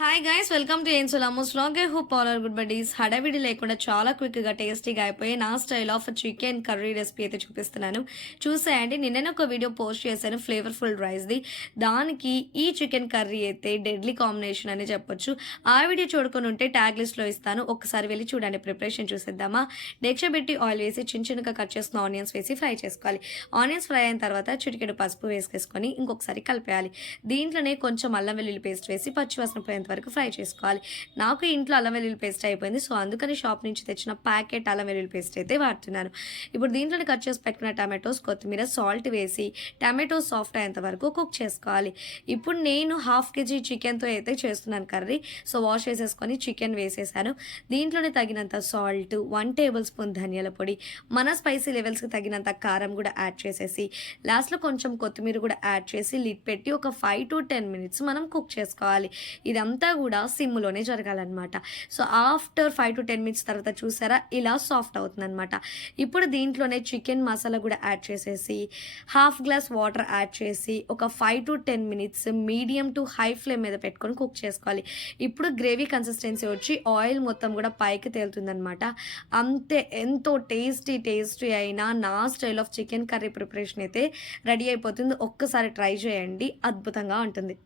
Hi guys welcome to ఏన్సులామోస్ vlog. I hope all are good buddies. హడావిడి లేకుండా చాలా క్విక్గా టేస్టీగా అయిపోయి నా style of chicken curry recipe అయితే చూపిస్తున్నాను. చూసేయండి, నిన్ననే ఒక వీడియో పోస్ట్ చేశాను ఫ్లేవర్ఫుల్ రైస్ది. దానికి ఈ చికెన్ కర్రీ అయితే డెడ్లీ కాంబినేషన్ అని చెప్పొచ్చు. ఆ వీడియో చూడుకొని ఉంటే ట్యాగ్ లిస్ట్లో ఇస్తాను, ఒకసారి వెళ్ళి చూడండి. ప్రిపరేషన్ చూసేద్దామా. డెక్ష పెట్టి ఆయిల్ వేసి చిన్న చిన్నగా కట్ చేసుకున్న ఆనియన్స్ వేసి ఫ్రై చేసుకోవాలి. ఆనియన్స్ ఫ్రై అయిన తర్వాత చిటికెడు పసుపు వేసుకొని ఇంకొకసారి కలిపేయాలి. దీంట్లోనే కొంచెం అల్లం వెల్లుల్లి పేస్ట్ వేసి పచ్చివాసన పోయేంత వరకు ఫ్రై చేసుకోవాలి. నాకు ఇంట్లో అల్లం వెల్లుల్లి పేస్ట్ అయిపోయింది, సో అందుకని షాప్ నుంచి తెచ్చిన ప్యాకెట్ అల్లం వెల్లుల్లి పేస్ట్ అయితే వాడుతున్నాను. ఇప్పుడు దీంట్లోనే కట్ చేసి పెట్టుకున్న టమాటోస్, కొత్తిమీర, సాల్ట్ వేసి టమాటోస్ సాఫ్ట్ అయ్యేంత వరకు కుక్ చేసుకోవాలి. ఇప్పుడు నేను హాఫ్ కేజీ చికెన్తో అయితే చేస్తున్నాను కర్రీ. సో వాష్ చేసేసుకొని చికెన్ వేసేసాను. దీంట్లోనే తగినంత సాల్ట్, 1 టేబుల్ స్పూన్ ధనియాల పొడి, మన స్పైసీ లెవెల్స్కి తగినంత కారం కూడా యాడ్ చేసేసి లాస్ట్లో కొంచెం కొత్తిమీర కూడా యాడ్ చేసి లిడ్ పెట్టి ఒక 5 to 10 మినిట్స్ మనం కుక్ చేసుకోవాలి. ఇదంతా కూడా సిమ్లోనే జరగాలన్నమాట. సో ఆఫ్టర్ 5 to 10 మినిట్స్ తర్వాత చూసారా, ఇలా సాఫ్ట్ అవుతుందన్నమాట. ఇప్పుడు దీంట్లోనే చికెన్ మసాలా కూడా యాడ్ చేసేసి హాఫ్ గ్లాస్ వాటర్ యాడ్ చేసి ఒక 5 to 10 minutes medium to high flame మీద పెట్టుకొని కుక్ చేసుకోవాలి. ఇప్పుడు గ్రేవీ కన్సిస్టెన్సీ వచ్చి ఆయిల్ మొత్తం కూడా పైకి తేలుతుందనమాట. అంతే, ఎంతో టేస్టీ అయినా నా style of chicken curry preparation అయితే రెడీ అయిపోతుంది. ఒక్కసారి ట్రై చేయండి, అద్భుతంగా ఉంటుంది.